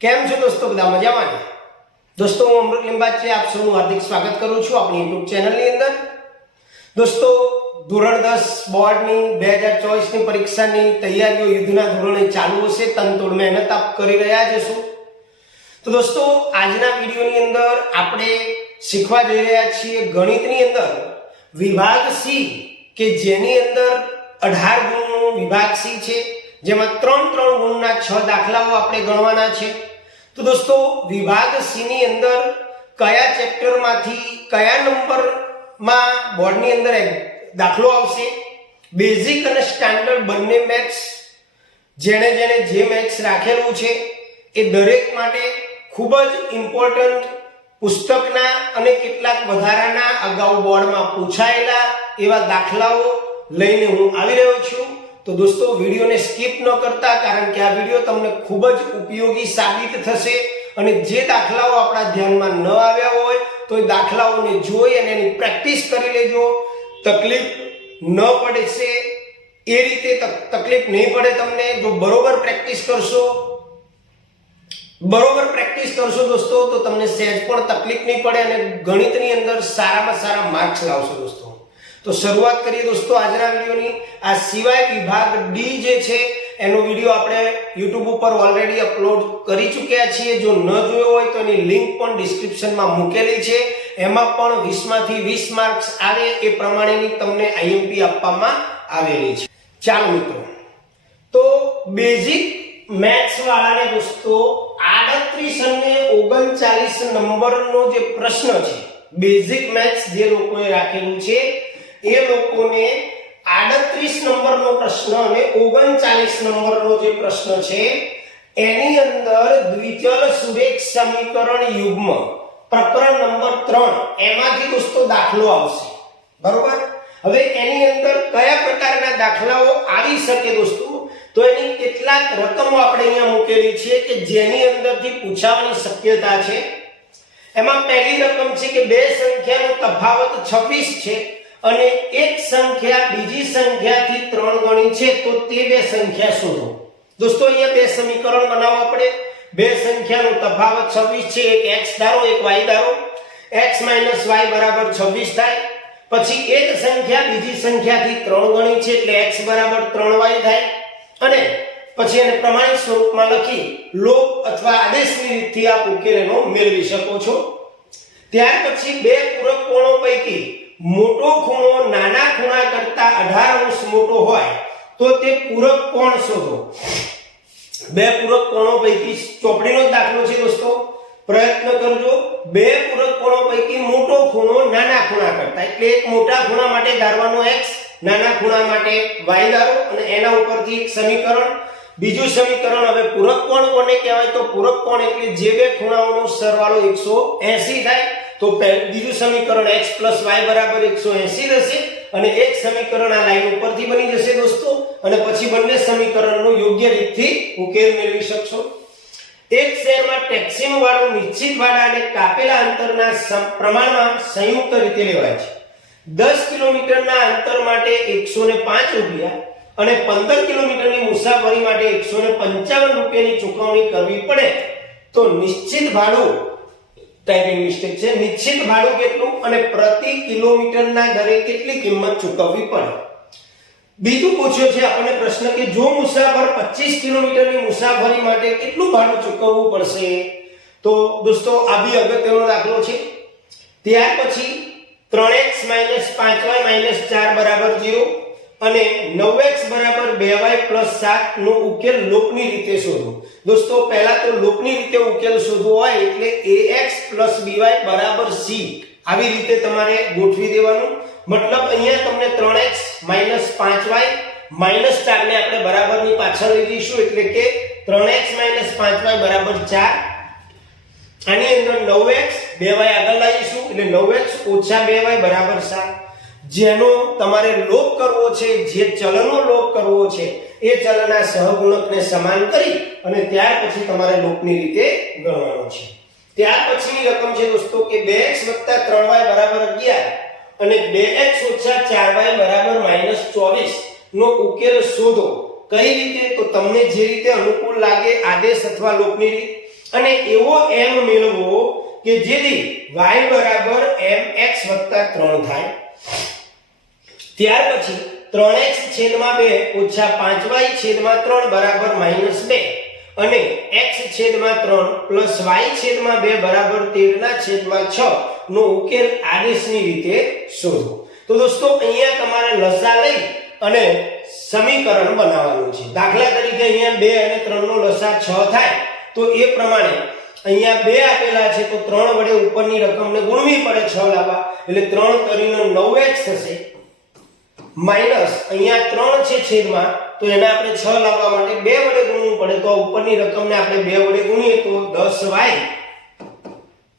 કેમ છો દોસ્તો? બધા મજામાં ને? દોસ્તો હું અમૃત લિંબાચી આપ સૌનું હાર્દિક સ્વાગત કરું છું આપણી YouTube ચેનલની અંદર. દોસ્તો ધોરણ 10 બોર્ડની 2024 ની પરીક્ષાની તૈયારીઓ યુદ્ધના ધોરણે ચાલુ હશે. તનતોડ મહેનત આપ કરી રહ્યા જશો. તો દોસ્તો આજના વિડીયોની અંદર આપણે શીખવા જઈ રહ્યા છીએ ગણિતની અંદર વિભાગ સી કે જેની અંદર 18 ગુણનો વિભાગ સી છે, જેમાં 3 ગુણના 6 દાખલાઓ આપણે ગણવાના છે. તો દોસ્તો વિભાગ સી ની અંદર કયા ચેપ્ટરમાંથી કયા નંબરમાં બોર્ડની અંદર દાખલો આવશે, બેઝિક અને સ્ટાન્ડર્ડ બંને મેથ્સ જેણે જે મેથ્સ રાખેલું છે એ દરેક માટે ખૂબ જ ઇમ્પોર્ટન્ટ પુસ્તકના અને કેટલાક વધારાના અગાઉ બોર્ડમાં પૂછાયેલા એવા દાખલાઓ લઈને હું આવી રહ્યો છું. તો દોસ્તો વિડીયોને સ્કીપ ન કરતા, કારણ કે આ વિડીયો તમને ખૂબ જ ઉપયોગી સાબિત થશે અને જે દાખલાઓ આપણા ધ્યાનમાં ન આવ્યા હોય તો એ દાખલાઓને જોઈ અને એની પ્રેક્ટિસ કરી લેજો. તકલીફ ન પડશે એ રીતે તકલીફ નહીં પડે તમને જો બરોબર પ્રેક્ટિસ કરશો દોસ્તો, તો તમને સહેજ પણ તકલીફ નહીં પડે અને ગણિતની અંદર સારામાં સારા માર્ક્સ લાવશો દોસ્તો. તો શરૂઆત કરીએ દોસ્તો આજના વિડીયોની. આ સિવાય વિભાગ ડી જે છે એનો વિડીયો આપણે YouTube ઉપર ઓલરેડી અપલોડ કરી ચૂક્યા છીએ. જો ન જોયો હોય તો એની લિંક પણ ડિસ્ક્રિપ્શનમાં મૂકેલી છે. એમાં પણ 20 માંથી 20 માર્ક્સ આવે એ પ્રમાણેની તમને IMP આપવામાં આવેલી છે. ચાલો મિત્રો, તો બેઝિક મેથ્સ વાળાને દોસ્તો 38 અને 39 નંબરનો જે પ્રશ્ન છે, બેઝિક મેથ્સ જે લોકોએ રાખેલું છે એ લોકોને 38 નંબરનો પ્રશ્ન અને 39 નંબરનો જે પ્રશ્ન છે એની અંદર દ્વિચલ સુરેખ સમીકરણ યુગ્મ પ્રકરણ નંબર 3 એમાંથી દોસ્તો દાખલો આવશે. બરોબર? હવે એની અંદર કયા પ્રકારના દાખલાઓ આવી શકે દોસ્તો, તો એની કેટલાક રકમો આપણે અહીંયા મૂકેલી છે કે જેની અંદરથી પૂછાવાની શક્યતા છે. એમાં પહેલી રકમ છે કે બે સંખ્યાનો તફાવત 26 છે અને એક સંખ્યા બીજી સંખ્યાથી 3 ગણી છે, તો તે બે સંખ્યા શોધો. દોસ્તો અહીંયા બે સમીકરણ બનાવવા પડે. બે સંખ્યાનો તફાવત 26 છે, એક x ધારો એક y ધારો, x - y બરાબર 26 થાય. પછી એક સંખ્યા બીજી સંખ્યાથી 3 ગણી છે એટલે x બરાબર 3y થાય અને પછી એને પ્રમાણિત સ્વરૂપમાં લખી લોપ અથવા આદેશની રીતથી આપ ઉકેલનો મેળવી શકો છો. ત્યાર પછી બે પૂરક કોણો પૈકી મોટો ખૂણો નાના ખૂણા કરતા 18 મોટો હોય તો તે પૂરક કોણ શોધો. બે પૂરક કોણો પૈકી ચોપડીનો દાખલો છે દોસ્તો, પ્રયત્ન કરજો. બે પૂરક કોણો પૈકી મોટો ખૂણો નાના ખૂણા કરતા, એટલે એક મોટા ખૂણા માટે ધારવાનો x, નાના ખૂણા માટે y ધારો અને એના ઉપરથી એક સમીકરણ. બીજું સમીકરણ, હવે પૂરક કોણ કોને કહેવાય, તો પૂરક કોણ એટલે જે બે ખૂણાઓનો સરવાળો 180 થાય. તો બીજું સમીકરણ x + y બરાબર 180 થશે અને એક સમીકરણ આ લાઈન ઉપરથી બની જશે દોસ્તો અને પછી બંને સમીકરણનો યોગ્ય રીતથી ઉકેલ મેળવી શકશો. એક શેરમાં ટેક્સીનું ભાડું નિશ્ચિત ભાડા અને કાપેલા અંતરના પ્રમાણમાં સંયુક્ત રીતે લેવાય છે. 10 કિલોમીટરના અંતર માટે 105 રૂપિયા અને 15 કિલોમીટરની મુસાફરી માટે 155 રૂપિયાની ચૂકવણી કરવી પડે તો નિશ્ચિત ભાડું, ટાઈપિંગ મિસ્ટેક છે, નિશ્ચિત ભાડું કેટલું અને પ્રતિ કિલોમીટરના દરે કેટલી કિંમત ચૂકવવી પડે. બીજું પૂછ્યો છે આપણને પ્રશ્ન કે જો મુસાફર 25 કિલોમીટરની મુસાફરી માટે કેટલું ભાડું ચૂકવવું પડશે. તો દોસ્તો આ બી અગત્યનો દાખલો છે. ત્યાર પછી 3x - 5y - 4 બરાબર 0 અને 9x બરાબર 2y + 7 નો ઉકેલ લોપની રીતે શોધો. દોસ્તો પહેલા તો લોપની રીતે ઉકેલ શોધવો હોય એટલે ax + by બરાબર c આવી રીતે તમારે ગોઠવી દેવાનું. મતલબ અહીંયા તમને 3x - 5y - 4 ને આપણે બરાબરની પાછળ લઈ જઈશું એટલે કે 3x - 5y બરાબર 4. આની અંદર 9x 2y આગળ લાવીશું એટલે 9x - 2y બરાબર 7. જેનો તમારે લોપ કરવો છે, જે ચલનો લોપ કરવો છે એ ચલના સહગુણકને સમાન કરી અને ત્યાર પછી તમારે લોપની રીતે ગણવાનો છે. ત્યાર પછીની રકમ છે દોસ્તો કે 2x + 3y બરાબર 11 અને 2x - 4y બરાબર -24 નો ઉકેલ શોધો. કઈ રીતે? તો તમને જે રીતે અનુકૂળ લાગે આદેશ અથવા લોપની રીત અને એવો m મેળવો કે જેથી y બરાબર mx + 3 થાય. ત્યાર પછી 3x છેદમાં 2 ઓછા 5y છેદમાં 3 બરાબર -2 અને x છેદમાં 3 પ્લસ y છેદમાં 2 બરાબર 13 ના છેદમાં 6 નો ઉકેલ આદેશની રીતે શોધો. તો દોસ્તો અહીંયા તમારે લસા લઈ અને સમીકરણ બનાવવાનું છે. દાખલા તરીકે અહીંયા 2 અને 3 નો લસા 6 થાય તો એ પ્રમાણે અહીંયા 2 આપેલા છે તો 3 વડે ઉપરની રકમને ગુણવી પડે 6 લાવવા, એટલે 3 કરીને 9x થશે માઈનસ અહીંયા 3 છે છેદમાં તો એને આપણે 6 લાવવા માટે 2 વડે ગુણવું પડે તો ઉપરની રકમને આપણે 2 વડે ગુણીએ તો 10y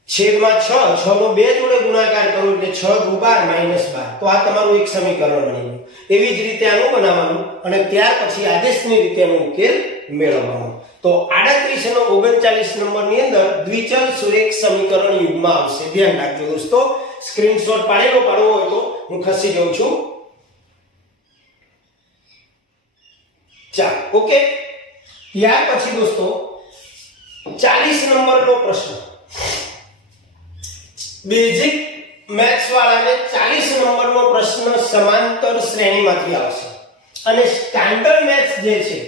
છેદમાં 6 6 નો 2 જોડે ગુણાકાર કરો એટલે 6 × 12 -12. તો આ તમારું એક સમીકરણ બની ગયું. એવી જ રીતે આનું બનાવવાનું અને ત્યાર પછી આદેશની રીતે એનો ઉકેલ મેળવવાનો. તો 38 અને 39 નંબરની અંદર દ્વિચલ સુરેખ સમીકરણ યુગ્મ આવશે. ધ્યાન રાખજો દોસ્તો, સ્ક્રીનશોટ પાડવો હોય તો હું ખસી જાઉં છું. ચાલો ઓકે. ત્યાર પછી દોસ્તો 40 નંબરનો પ્રશ્ન બેઝિક મેથ્સ વાળાને 40 નંબરનો પ્રશ્ન સમાંતર શ્રેણીમાંથી આવશે અને સ્ટાન્ડર્ડ મેથ્સ જે છે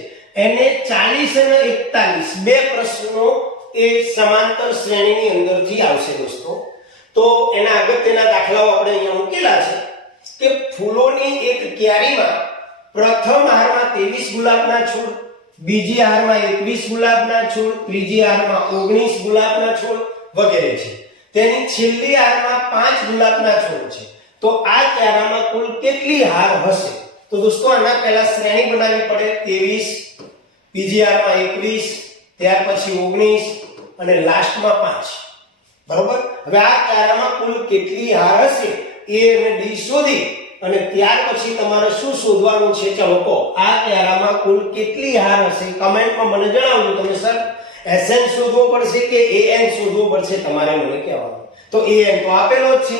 એને 40 અને 41 બે પ્રશ્નો એ સમાંતર શ્રેણીની અંદરથી આવશે દોસ્તો. તો એના અગત્યના દાખલાઓ આપણે અહીંયા મૂકેલા છે કે ફૂલોની એક ક્યારીમાં પ્રથમ હારમાં 23 ગુલાબના છોડ, બીજી હારમાં 21 ગુલાબના છોડ, ત્રીજી હારમાં 19 ગુલાબના છોડ વગેરે છે. તેની છેલ્લી હારમાં 5 ગુલાબના છોડ છે. તો આ ક્યારામાં કુલ કેટલી હાર હશે? તો દોસ્તો આના પહેલા શ્રેણી બનાવવી પડે. 23, બીજી હારમાં 21, ત્યાર પછી 19 અને લાસ્ટમાં 5. બરોબર. હવે આ ક્યારામાં કુલ કેટલી હાર હશે એ અને ડી શોધી અને ત્યાર પછી તમારે શું શોધવાનું છે? ચલો કહો, આ ક્યારામાં કુલ કેટલી હાર હશે? કમેન્ટમાં મને જણાવજો. તમે સર SN શોધવો પડશે કે AN શોધવો પડશે? તમારે મને કહેવાનું. તો AN તો આપેલો જ છે,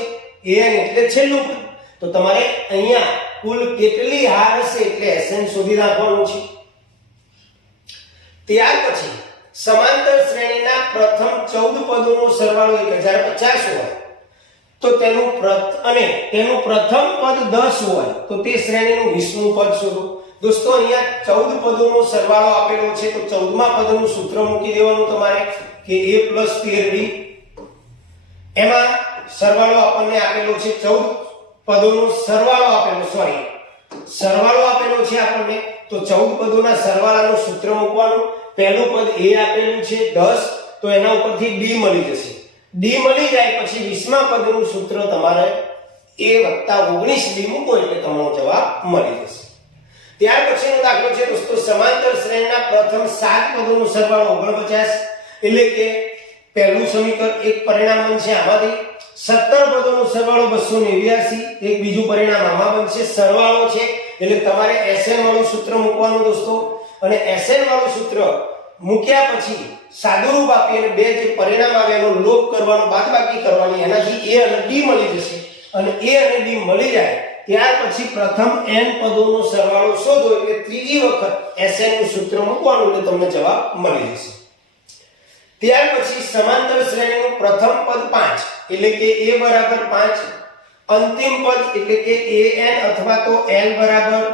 AN એટલે છેલ્લું પદ. તો તમારે અહીંયા કુલ કેટલી હાર હશે એટલે SN શોધી નાખવાનું છે. ત્યાર પછી સમાંતર શ્રેણીના પ્રથમ 14 પદોનો સરવાળો 1050 હોય તો તેનું પ્રથમ પદ 10 હોય તો તે શ્રેણીનું 20મું પદ શોધો. દોસ્તો અહીંયા 14 પદોનો સરવાળો આપેલો છે તો 14મા પદનું સૂત્ર મૂકી દેવાનું તમારે કે a + 13d. એમાં સરવાળો આપણને આપેલો છે 14 પદોનો સરવાળો આપેલો છે આપણને. તો 14 પદોના સરવાળાનું સૂત્ર મૂકવાનું. પહેલું પદ a આપેલું છે 10 તો એના ઉપરથી d મળી જશે. d મળી જાય પછી 20મા પદનું સૂત્ર તમારે a + 19d મૂકો એટલે તમારો જવાબ મળી જશે. ત્યાર પછીનો દાખલો છે દોસ્તો સમાંતર શ્રેણીના પ્રથમ 7 પદોનો સરવાળો 49 એટલે કે પહેલું સમીકરણ એક પરિણામ બનશે આમાંથી. 17 પદોનો સરવાળો 289 એક બીજું પરિણામ આમાં બનશે. સરવાળો છે એટલે તમારે SN વાળું સૂત્ર મૂકવાનું દોસ્તો અને SN વાળું સૂત્ર મૂક્યા પછી સાદુરૂપ આપી અને બે જે પરિણામ આવે એનો લોપ કરવાનો, બાદબાકી કરવાની, એનાથી a અને d મળી જશે અને a અને d મળી જાય ત્યાર પછી પ્રથમ n પદોનો સરવાળો શોધો એટલે ત્રીજી વખત SN નું સૂત્ર મૂકવાનું એટલે તમને જવાબ મળી જશે. ત્યાર પછી સમાંતર શ્રેણીનું પ્રથમ પદ 5 એટલે કે a બરાબર 5, અંતિમ પદ એટલે કે an અથવા તો l બરાબર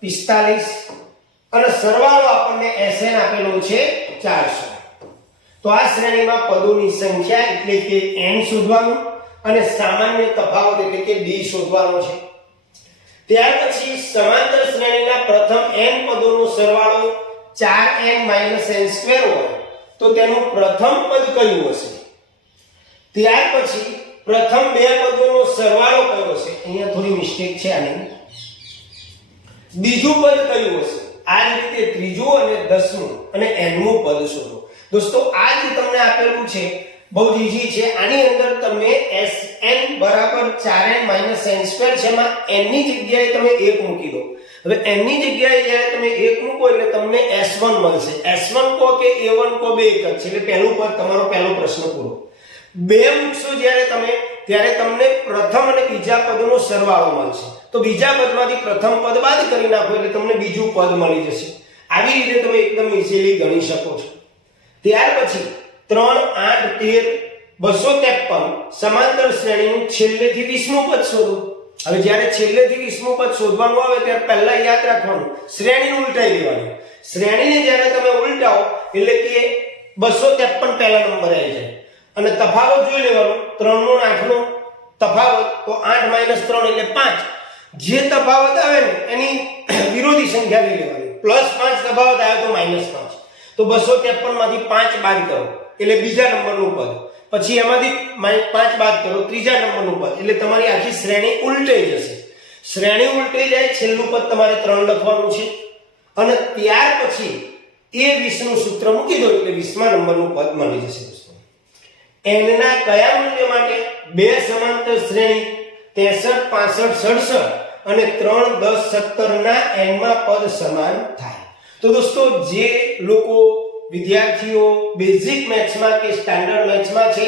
45 અને સરવાળો આપણને SN આપેલો છે 400. તો આ શ્રેણીમાં પદોની સંખ્યા એટલે કે n શોધવાનું અને સામાન્ય તફાવત એટલે કે d શોધવાનો છે. ત્યાર પછી સમાંતર શ્રેણીના પ્રથમ n પદોનો સરવાળો 4n - n² હોય તો તેનું પ્રથમ પદ કયું હશે? ત્યાર પછી પ્રથમ બે પદોનો સરવાળો કયો હશે? અહીંયા થોડી મિસ્ટેક છે આની. બીજું પદ કયું હશે? આ રીતે ત્રીજું અને 10મું અને nમું પદ શોધો. દોસ્તો આ જે તમને આપેલું છે બહુ ઈઝી છે. આની અંદર તમે SN બરાબર 4n - n² છે એમાં n ની જગ્યાએ તમે 1 મૂકી દો. હવે n ની જગ્યાએ જ્યારે તમે 1 મૂકો એટલે તમને S1 મળશે. S1 કો કે A1 કો બે એક જ છે એટલે પહેલું પદ તમારો પહેલો પ્રશ્ન પૂરો. બે મૂકશો જ્યારે તમે ત્યારે તમને પ્રથમ અને બીજા પદનો સરવાળો મળશે. તો બીજા પદમાંથી પ્રથમ પદ બાદ કરી નાખો એટલે તમને બીજું પદ મળી જશે. આવી રીતે તમે એકદમ ઈઝીલી ગણી શકો છો. ત્યાર પછી 3, 8, 13, 253 સમાંતર શ્રેણીનું છેલ્લેથી 20મું પદ શોધો. હવે જ્યારે છેલ્લેથી 20મું પદ શોધવાનું આવે ત્યારે પહેલા યાદ રાખવાનું શ્રેણીને ઉલટાઈ દેવાની. શ્રેણીને જ્યારે તમે ઉલટાવો એટલે કે 253 પહેલા નંબર આવી જાય અને તફાવત જોઈ લેવાનો 3 નો 8 નો તફાવત તો 8 - 3 એટલે 5. જે તફાવત આવે ને એની વિરોધી સંખ્યા લઈ લેવાની. +5 તફાવત આવે તો -5. તો 253 માંથી 5 બાદ કરો એટલે બીજા નંબરનું પદ. પછી એમાંથી 5 બાદ કરો ત્રીજા નંબરનું પદ. એટલે તમારી આખી શ્રેણી ઉલટાઈ જશે. શ્રેણી ઉલટાઈ જાય છેલ્લું પદ તમારે 3 લખવાનું છે અને ત્યાર પછી એ 20 નું સૂત્ર મૂકી દો એટલે 20મા નંબરનું પદ મળી જશે દોસ્તો. n ના કયા મૂલ્ય માટે બે સમાંતર શ્રેણી 63, 65, 67 અને 3, 10, 17 ના n માં પદ સમાન થાય? તો દોસ્તો જે લોકો વિદ્યાર્થીઓ બેઝિક મેથ્સમાં કે સ્ટાન્ડર્ડ મેથ્સમાં છે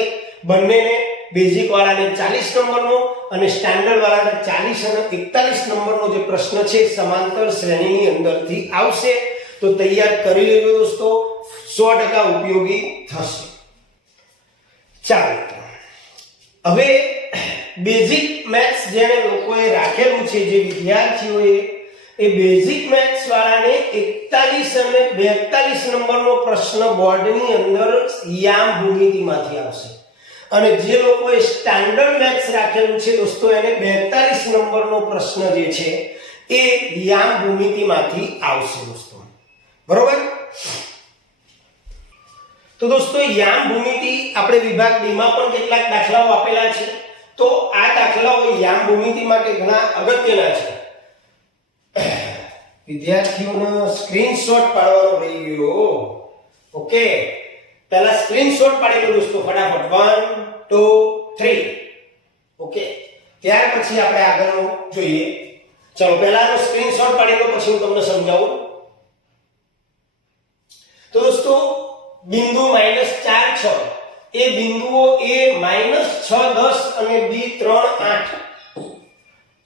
બંનેને બેઝિક વાળાને 40 નંબરનો અને સ્ટાન્ડર્ડ વાળાને 40 અને 41 નંબરનો જે પ્રશ્ન છે સમાંતર શ્રેણીની અંદરથી આવશે તો તૈયાર કરી લેજો દોસ્તો. 100% ઉપયોગી થશે. ચાલો હવે બેઝિક મેથ્સ જેને લોકોએ રાખેલું છે જે વિદ્યાર્થીઓએ એ બેઝિક મેથ્સ વાળાને 41 અને 42 નંબરનો પ્રશ્ન બોર્ડની અંદર યામ ભૂમિતિમાંથી આવશે અને જે લોકોએ સ્ટાન્ડર્ડ મેથ્સ રાખેલું છે દોસ્તો એને 42 નંબરનો પ્રશ્ન જે છે એ યામ ભૂમિતિમાંથી આવશે દોસ્તો. બરોબર? તો દોસ્તો યામ ભૂમિતિ આપણે વિભાગ ડી માં પણ કેટલાક દાખલાઓ આપેલા છે. તો આ દાખલાઓ યામ ભૂમિતિ માટે ઘણા અગત્યના છે. વિદ્યાર્થીઓનો સ્ક્રીનશોટ પાડવાનો રહી ગયો. ઓકે, પહેલા સ્ક્રીનશોટ પાડી લો દોસ્તો ફટાફટ. 1, 2, 3. ઓકે, ત્યાર પછી આપણે આગળનું જોઈએ. ચલો પહેલાનો સ્ક્રીનશોટ પાડી લો પછી હું તમને સમજાવું. તો દોસ્તો બિંદુ -4, 6 એ બિંદુઓ A -6, 10 અને B 3, 8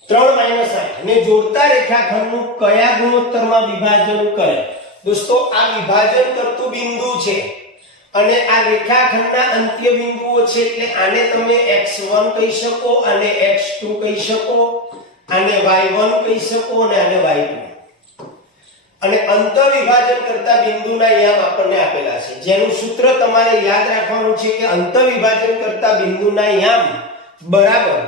3 - 8 ને જોડતા રેખાખંડનું કયા ગુણોત્તરમાં વિભાજન કરે? દોસ્તો આ વિભાજન કરતું બિંદુ છે અને આ રેખાખંડના અંત્ય બિંદુઓ છે એટલે આને તમે x1 કહી શકો અને x2 કહી શકો, આને y1 કહી શકો અને આને y2. અને અંતર વિભાજન કરતા બિંદુના યામ આપણને આપેલા છે જેનું સૂત્ર તમારે યાદ રાખવાનું છે કે અંતર વિભાજન કરતા બિંદુના યામ બરાબર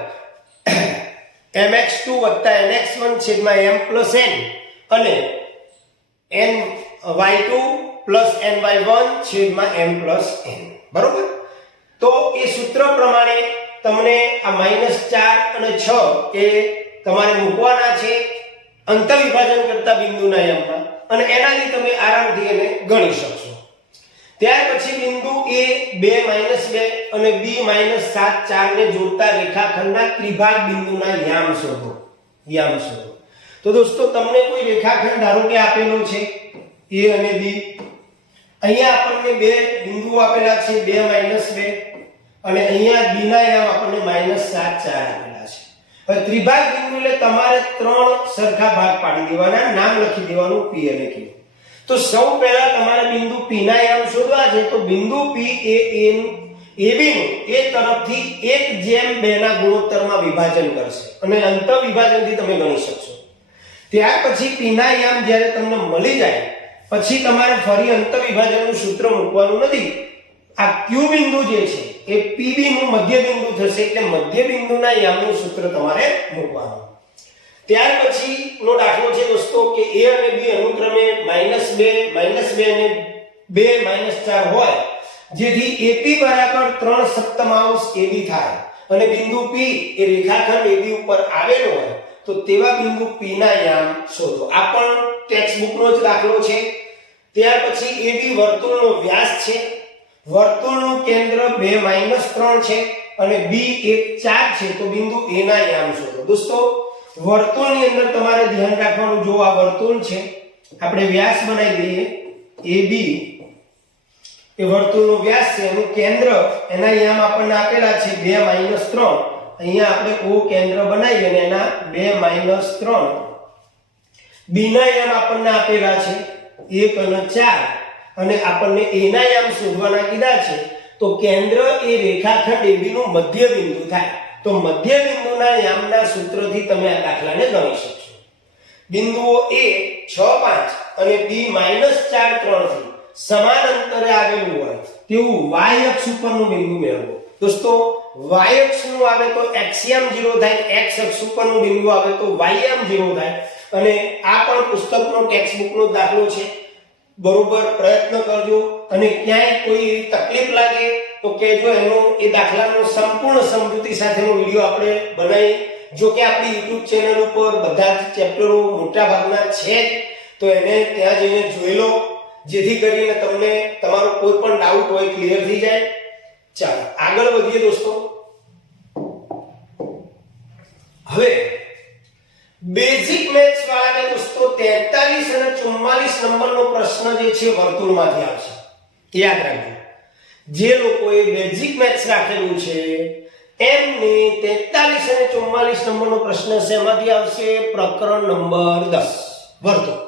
mx2 + nx1 / m + n અને ny2 + ny1 / m + n. બરોબર? તો એ સૂત્ર પ્રમાણે તમને આ -4 અને 6 એ તમારે મૂકવાના છે અંતર વિભાજન કરતા બિંદુના યામમાં અને એનાથી તમે આરામથી એને ગણી શકશો. ત્યાર પછી બિંદુ A 2 - 2 અને B -7, 4 ને જોડતા રેખાખંડના ત્રિભાગ બિંદુના યામ શોધો. યામ શોધો. તો દોસ્તો તમને કોઈ રેખાખંડ ધારો કે આપેલો છે A અને B. અહીંયા આપણને બે બિંદુઓ આપેલા છે 2 - 2 અને અહીંયા B ના યામ આપણને -7, 4 આપેલા છે. હવે ત્રિભાગ બિંદુ એટલે તમારે 3 સરખા ભાગ પાડી દેવાના, નામ લખી દેવાનું P અને Q. તો સૌ પહેલા તમારે બિંદુ P ના યામ શોધવા છે. તો બિંદુ P એ AB નું એ તરફથી 1/2 ના ગુણોત્તરમાં વિભાજન કરશે અને અંતર વિભાજનથી તમે ગણી શકશો. ત્યાર પછી P ના યામ જ્યારે તમને મળી જાય પછી તમારે ફરી અંતર વિભાજનનું સૂત્ર મૂકવાનું નથી. આ Q બિંદુ જે છે એ PB નું મધ્ય બિંદુ થશે એટલે મધ્ય બિંદુના યામનું સૂત્ર તમારે મૂકવાનું. ત્યાર પછી નો દાખલો છે દોસ્તો કે A અને B અનુક્રમે -2 અને 2 - 4 હોય જેથી AP બરાબર 3/7 AB થાય અને બિંદુ P એ રેખાખંડ AB ઉપર આવેલો હોય તો તેવા બિંદુ P ના યામ શોધો. આ પણ ટેક્સ્ટ બુકનો જ દાખલો છે. ત્યાર પછી AB વર્તુળનો વ્યાસ છે, વર્તુળનું કેન્દ્ર 2 - 3 છે અને B 1, 4 છે તો બિંદુ A ના યામ શોધો. દોસ્તો વર્તુળની અંદર તમારે ધ્યાન રાખવાનું, જો આ વર્તુળ છે આપણે વ્યાસ બનાવી દઈએ AB એ વર્તુળનો વ્યાસ છે, એનું કેન્દ્ર એના યામ આપણને આપેલા છે 2 - 3. અહીંયા આપણે O કેન્દ્ર બનાવી અને એના 2 - 3 B ના યામ આપણને આપેલા છે 1 અને 4 અને આપણને A ના યામ શોધવાના કીધા છે તો કેન્દ્ર એ રેખાખંડ AB નું મધ્ય બિંદુ થાય. તો મધ્ય બિંદુના યામના સૂત્રથી તમે આ દાખલાને ગણી શકશો. બિંદુઓ A 6 5 અને B -4 3 થી સમાન અંતરે આવેલું હોય તેવું y અક્ષ ઉપરનું બિંદુ મેળવો. દોસ્તો y અક્ષનું આવે તો xm 0 થાય, x અક્ષ ઉપરનું બિંદુ આવે તો ym 0 થાય. અને આ પણ પુસ્તકનો ટેક્સ્ટ બુકનો દાખલો છે. બરોબર પ્રયત્ન કરજો અને ક્યાંય કોઈ તકલીફ લાગે તો કહેજો. એનો એ દાખલાનો સંપૂર્ણ સમજૂતી સાથેનો વિડિયો આપણે બનાવી, જો કે આપણી YouTube ચેનલ ઉપર બધા જ ચેપ્ટરો મોટા ભાગના છે તો એને ત્યાં જઈને જોઈ લો, જેથી કરીને તમને તમારો કોઈ પણ ડાઉટ હોય ક્લિયર થઈ જાય. ચાલો આગળ વધીએ દોસ્તો. હવે બેઝિક મેથ્સ વાળાને દોસ્તો 43 અને 44 નંબરનો પ્રશ્ન જે છે વર્તુળમાંથી આવશે. યાદ રાખજો, જે લોકોએ બેઝિક મેથ્સ રાખેલું છે એમને 43 અને 44 નંબરનો પ્રશ્ન શેમાંથી આવશે? પ્રકરણ નંબર 10 વર્તુળ.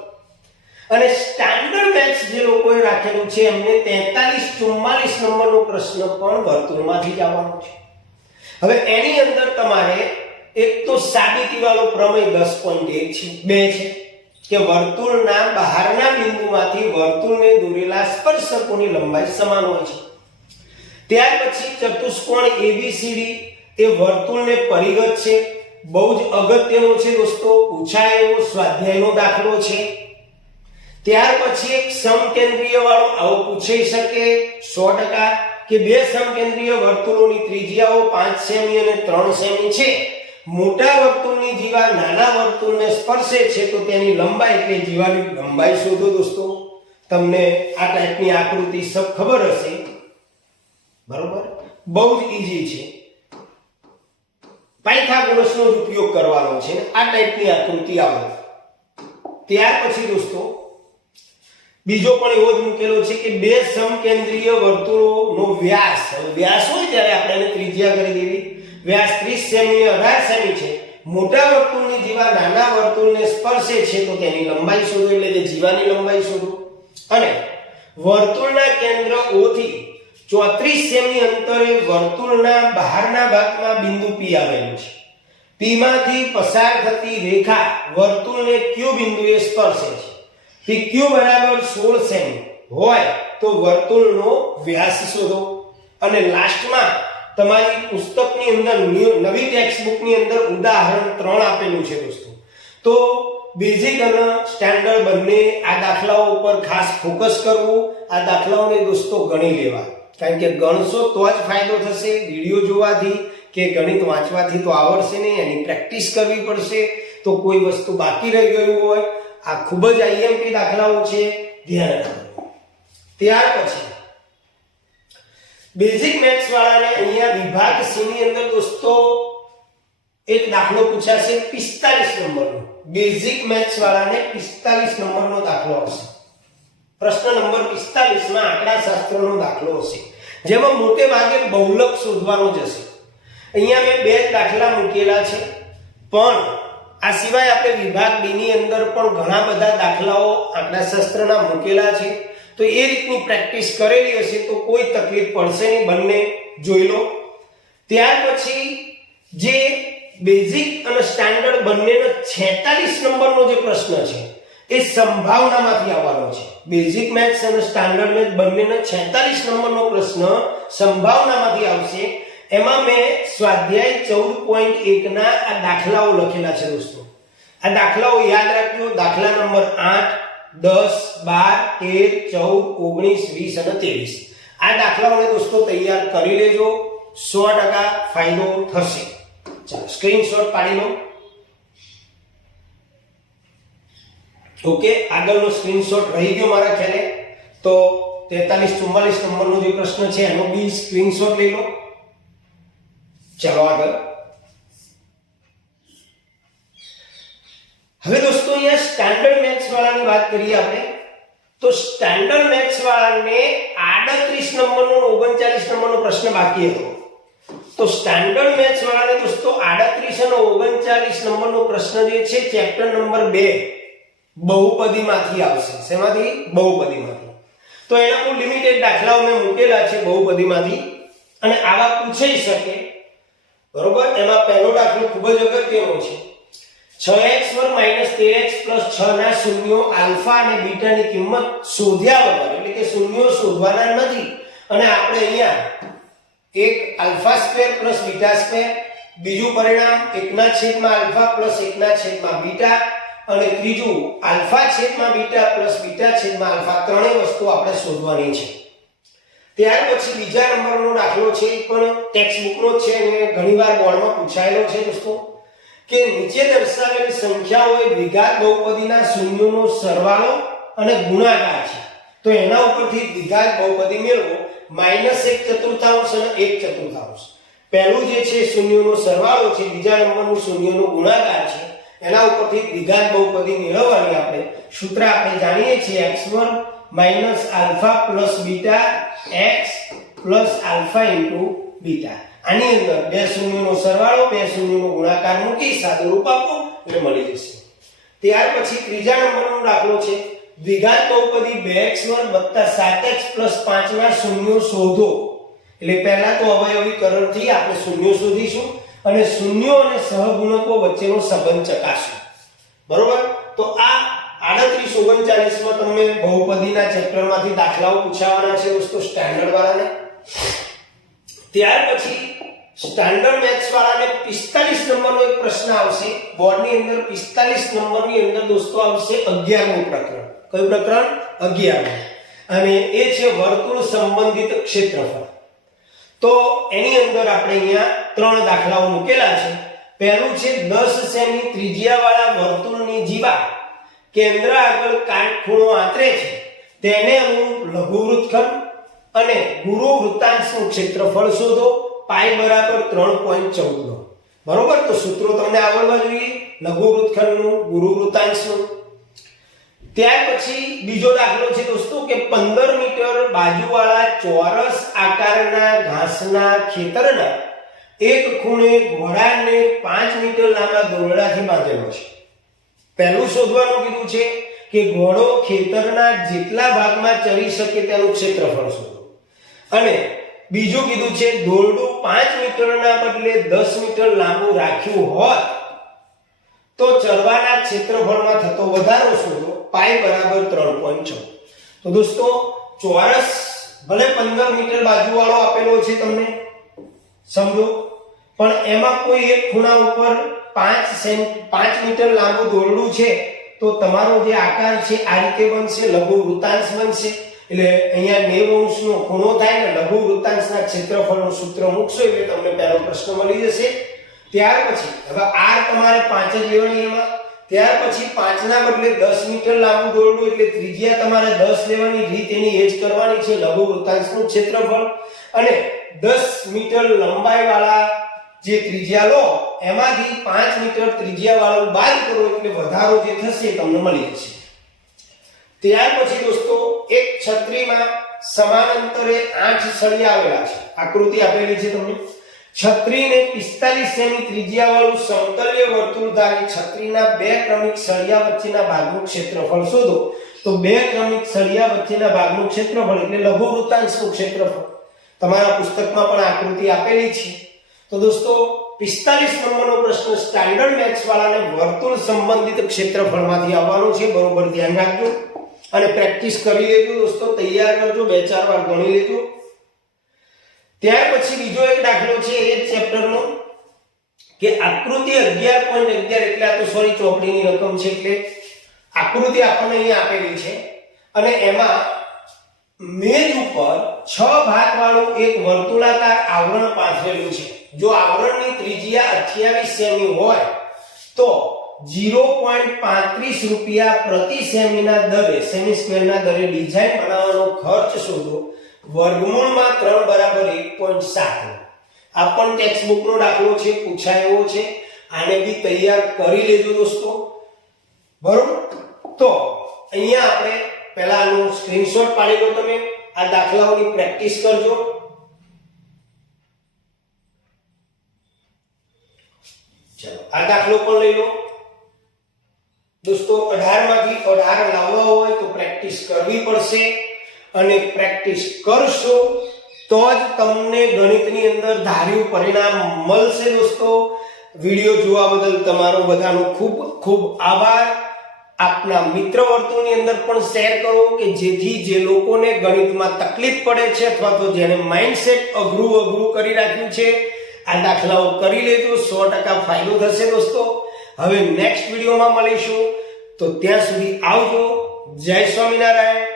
અને સ્ટાન્ડર્ડ મેથ્સ જે લોકોએ રાખેલું છે એમને 43 44 નંબરનો પ્રશ્ન પણ વર્તુળમાંથી જ આવવાનો છે. હવે એની અંદર તમારે એક તો સાબિતી વાળો પ્રમેય 10.2 છે કે વર્તુળના બહારના બિંદુમાંથી વર્તુળને દોરેલા સ્પર્શકોની લંબાઈ સમાન હોય છે. ત્યાર પછી ચતુષ્કોણ ABCD એ વર્તુળને પરિઘ છે. બહુ જ અગત્યનો છે દોસ્તો, પૂછાયેલો સ્વાધ્યાયનો દાખલો છે. ત્યાર પછી એક સમકેન્દ્રીય વાળો આવો પૂછાઈ શકે 100% કે બે સમકેન્દ્રીય વર્તુળોની ત્રિજ્યાઓ 5 સેમી અને 3 સેમી છે. મોટા વર્તુળની જીવા નાના વર્તુળને સ્પર્શે છે તો તેની લંબાઈ એટલે જીવાની લંબાઈ શોધો. દોસ્તો તમને આ ટાઈપની આકૃતિ સબ ખબર હશે, બરોબર? બહુ જ ઈઝી છે. પાયથાગોરસનો ઉપયોગ કરવાનો છે. આ ટાઈપની આકૃતિ આવે. ત્યાર પછી દોસ્તો બીજો પણ એવો જ મૂકેલો છે કે બે સમકેન્દ્રીય વર્તુળોનો વ્યાસ, વ્યાસ હોય ત્યારે આપણે એને ત્રિજ્યા કરી દેવી. વ્યાસ 30 સેમી અને 18 સેમી છે. મોટા વર્તુળની જીવા નાના વર્તુળને સ્પર્શે છે તો તેની લંબાઈ શોધો, એટલે કે જીવાની લંબાઈ શોધો. અને વર્તુળના કેન્દ્ર O થી 34 સેમી અંતરે વર્તુળના બહારના ભાગમાં બિંદુ P આવેલું છે. P માંથી પસાર થતી રેખા વર્તુળને Q બિંદુએ સ્પર્શે છે. PQ બરાબર 16 સેમી હોય તો વર્તુળનો વ્યાસ શોધો. અને લાસ્ટમાં તમારી પુસ્તકની અંદર નવી ટેક્સ્ટ બુકની અંદર ઉદાહરણ 3 આપેલું છે દોસ્તો. તો બેઝિક અને સ્ટાન્ડર્ડ બંને આ દાખલાઓ ઉપર ખાસ ફોકસ કરવું. આ દાખલાઓને દોસ્તો ગણી લેવા, કારણ કે ગણશો તો જ ફાયદો થશે. વિડિયો જોવાથી કે ગણિત વાંચવાથી તો આવડશે નહીં, એની પ્રેક્ટિસ કરવી પડશે. તો કોઈ વસ્તુ બાકી રહી ગયું હોય, આ ખૂબ જ IMP દાખલાઓ છે, ધ્યાન રાખજો. ત્યાર પછી બેઝિક મેથ્સ વાળાને અહીંયા વિભાગ C ની અંદર દોસ્તો એક દાખલો પૂછાશે 45 નંબરનો. બેઝિક મેથ્સ વાળાને 45 નંબરનો દાખલો હશે. પ્રશ્ન નંબર 45 માં આંકડાશાસ્ત્રનો દાખલો હશે, જેમાં મોટે ભાગે બહુલક શોધવાનો જ હશે. અહીંયા મેં બે દાખલા મૂકેલા છે, પણ આ સિવાય આપણે વિભાગ D ની અંદર પણ ઘણા બધા દાખલાઓ આંકડાશાસ્ત્રના મૂકેલા છે. તો એ રીતની પ્રેક્ટિસ કરેલી હશે તો કોઈ તકલીફ પડશે નહીં, બંને જોઈ લો. ત્યાર પછી જે બેઝિક અને સ્ટાન્ડર્ડ બંનેનો 46 નંબરનો જે પ્રશ્ન છે એ સંભાવનામાંથી આવવાનો છે. બેઝિક મેથ્સ અને સ્ટાન્ડર્ડ મેથ્સ બંનેનો 46 નંબરનો પ્રશ્ન સંભાવનામાંથી આવશે. એમાં મેં સ્વાધ્યાય 14.1 ના આ દાખલાઓ લખેલા છે દોસ્તો. આ દાખલાઓ યાદ રાખજો. દાખલા નંબર 8 10 12 13 14 19 20 અને 23. આ દાખલાઓને દોસ્તો તૈયાર કરી લેજો, 100% ફાયદો થશે. ચાલો સ્ક્રીનશોટ પાડી લો. ઓકે, આગળનો સ્ક્રીનશોટ રહી ગયો મારા ખ્યાલે, તો 43 44 નંબરનો જે પ્રશ્ન છે એનો બી સ્ક્રીનશોટ લઈ લો. ચાલો આગળ. હવે દોસ્તો અહીંયા સ્ટાન્ડર્ડ મેથ્સ વાળાની વાત કરીએ આપણે. તો સ્ટાન્ડર્ડ મેથ્સ વાળાને 38 નંબરનો 39 નંબરનો પ્રશ્ન બાકી હતો. તો સ્ટાન્ડર્ડ મેથ્સ વાળાને દોસ્તો 38 અને 39 નંબરનો પ્રશ્ન જે છે ચેપ્ટર નંબર 2 બહુપદીમાંથી આવશે. શેમાંથી? બહુપદીમાંથી. તો તો એના બહુ લિમિટેડ દાખલાઓ મેં મૂકેલા છે બહુપદીમાંથી અને આવા પૂછાઈ શકે, બરોબર. એમાં પહેલો દાખલો ખૂબ જ અગત્યનો છે. 6x² - 13x + 6 ના શૂન્યો આલ્ફા અને બીટાની કિંમત શોધ્યા વગર, એટલે કે શૂન્યો શોધવાના નથી, અને આપણે અહીંયા એક α² + β², બીજું પરિણામ 1/α + 1/β, અને ત્રીજું α/β + β/α, ત્રણેય વસ્તુ આપણે શોધવાની છે. ત્યાર પછી બીજા નંબરનો દાખલો છે, પણ ટેક્સ્ટ બુકનો જ છે અને ઘણીવાર બોર્ડમાં પૂછાયેલો છે દોસ્તો, કે નીચે દર્શાવેલ સંખ્યાઓ દ્વિઘાત બહુપદીના શૂન્યોનો સરવાળો અને ગુણાકાર છે. તો એના ઉપરથી દ્વિઘાત બહુપદી મેળવો. -1/4 અને 1/4. પહેલું જે છે શૂન્યોનો સરવાળો છે, બીજા નંબરનું શૂન્યોનો ગુણાકાર છે. એના ઉપરથી દ્વિઘાત બહુપદી મેળવવાની આપણે સૂત્ર આપણે જાણીએ છીએ, x² - α + β x + α * β. આની અંદર બે શૂન્યોનો સરવાળો, બે શૂન્યોનો ગુણાકાર મૂકી સાદુરૂપ આપો એટલે મળી જશે. ત્યાર પછી ત્રીજા નંબરનો દાખલો છે, દ્વિઘાત બહુપદી 2x² + 7x + 5 ના શૂન્યો શોધો. એટલે પહેલા તો અવયવીકરણથી આપણે શૂન્યો શોધીશું અને શૂન્યો અને સહગુણકો વચ્ચેનો સંબંધ ચકાસીશું, બરોબર. તો આ 38 39 માં તમને બહુપદીના ચેપ્ટરમાંથી દાખલાઓ પૂછાવાના છે દોસ્તો, સ્ટાન્ડર્ડ વાળાને. ત્યાર પછી સ્ટાન્ડર્ડ મેથ્સ વાળાને 45 નંબરનો એક પ્રશ્ન આવશે બોર્ડની અંદર. 45 નંબરની અંદર દોસ્તો આવશે 11મું પ્રકરણ. કયું પ્રકરણ? 11મું. અને એ છે વર્તુળ સંબંધિત ક્ષેત્રફળ. તો એની અંદર આપણે અહીંયા ત્રણ દાખલાઓ મૂકેલા છે. પહેલું છે 10 સેમી ત્રિજ્યાવાળા વર્તુળની જીવા કેન્દ્ર આગળ કાટખૂણો આંતરે છે, તેને અનુરૂપ લઘુ વૃત્તખંડ અને ગુરુ વૃત્તાંશનું ક્ષેત્રફળ શોધો. પાઈ બરાબર 3.14 લો, બરોબર. તો સૂત્રો તમને આવડવા જોઈએ, લઘુ વૃત્તખંડનું, ગુરુ વૃત્તાંશનું. ત્યાર પછી બીજો દાખલો છે દોસ્તો કે 15 મીટર બાજુવાળા ચોરસ આકારના ઘાસના ખેતરના એક ખૂણે ઘોડાને 5 મીટર લાંબા દોરડાથી બાંધેલો છે. પહેલું શોધવાનું કીધું છે કે ઘોડો ખેતરના જેટલા ભાગમાં ચરી શકે તેનું ક્ષેત્રફળ શોધો, અને બીજું કીધું છે દોરડું 5 મીટરના બદલે 10 મીટર લાંબુ રાખ્યું હોત તો ચરવાના ક્ષેત્રફળમાં થતો વધારો શોધો. પાઈ બરાબર 3.14. તો દોસ્તો ચોરસ ભલે 15 મીટર બાજુવાળો આપેલો છે તમને, સમજો, પણ એમાં કોઈ એક ખૂણા ઉપર 5 મીટર લાંબુ દોરડું છે, તો તમારો જે આકાર છે આ રીતે બનશે, લઘુ વૃત્તાંશ બનશે. એટલે અહીંયા 90 નો ખૂણો થાય ને લઘુ વૃત્તાંશના ક્ષેત્રફળનું સૂત્ર મૂકશો એટલે તમને પહેલો પ્રશ્ન મળી જશે. ત્યાર પછી હવે r તમારે 5 જ લેવાની એમાં. ત્યાર પછી 5 ના બદલે 10 મીટર લાંબુ દોરડું એટલે ત્રિજ્યા તમારે 10 લેવાની, રીત એની એ જ કરવાની છે, લઘુ વૃત્તાંશનું ક્ષેત્રફળ. અને 10 મીટર લંબાઈ વાળા જે ત્રિજ્યા લો એમાંથી 5 મીટર ત્રિજ્યા વાળું બાદ કરો એટલે વધારો જે થશે તમને મળી જશે. ત્યાર પછી દોસ્તો એક છત્રીમાં સમાંતરે 8 સળિયા આવેલા છે. આકૃતિ આપેલી છે તમને. છત્રીને 45 સેમી ત્રિજ્યા વાળું સમતલ્ય વર્તુળધારી છત્રીના બે ક્રમિક સળિયા વચ્ચેના ભાગનું ક્ષેત્રફળ શોધો. તો બે ક્રમિક સળિયા વચ્ચેના ભાગનું ક્ષેત્રફળ એટલે લઘુ વૃત્તાંશનું ક્ષેત્રફળ. તમારા પુસ્તકમાં પણ આકૃતિ આપેલી છે. તો દોસ્તો 45 નંબરનો પ્રશ્ન સ્ટાન્ડર્ડ મેથ્સ વાળાને વર્તુળ સંબંધિત ક્ષેત્રફળમાંથી આવવાનો છે, બરોબર ધ્યાન રાખજો અને પ્રેક્ટિસ કરી લેજો દોસ્તો, તૈયાર કરજો, 2-4 વાર ગણી લેજો. ત્યાર પછી બીજો એક દાખલો છે એ ચેપ્ટરનો કે આકૃતિ 11.11 એટલે આ તો સોરી ચોપડીની રકમ છે, એટલે આકૃતિ આપણને અહીંયા આપેલી છે અને એમાં મેજ ઉપર 6 ભાગ વાળું એક વર્તુળાકાર આવરણ પાથરેલું છે. જો આવરણની ત્રિજ્યા 28 સેમી હોય તો 0.35 રૂપિયા પ્રતિ સેમીના દરે, સેમી સ્ક્વેરના દરે ડિઝાઇન બનાવવાનો ખર્ચ શોધો. વર્ગમૂળમાં 3 બરાબર 1.7. આ પણ ટેક્સ્ટ બુકનો દાખલો છે, પૂછાયો છે. આને બી તૈયાર કરી લેજો દોસ્તો, બરોબર. તો અહીંયા આપણે પહેલા આનું સ્ક્રીનશોટ પાડી લો, તમે આ દાખલાઓની પ્રેક્ટિસ કરજો. ચલો આ દાખલો પણ લઈ લો દોસ્તો. 18 માંથી 18 લાવવા હોય તો પ્રેક્ટિસ કરવી પડશે. અને પ્રેક્ટિસ કરશો તો જ તમને ગણિતની અંદર ધાર્યું પરિણામ મળશે દોસ્તો. વિડીયો જોવા બદલ તમારો બધાનો ખૂબ ખૂબ આભાર. આપના મિત્ર વર્તુળની અંદર પણ શેર કરો કે જેથી જે લોકોને ગણિતમાં તકલીફ પડે છે અથવા તો જેને માઇન્ડસેટ અઘરું કરી રાખ્યું છે આ દાખલાઓ કરી લેજો. 100% ફાયદો થશે દોસ્તો. હવે નેક્સ્ટ વિડીયોમાં મળીશું, તો ત્યાં સુધી આવજો. જય સ્વામિનારાયણ.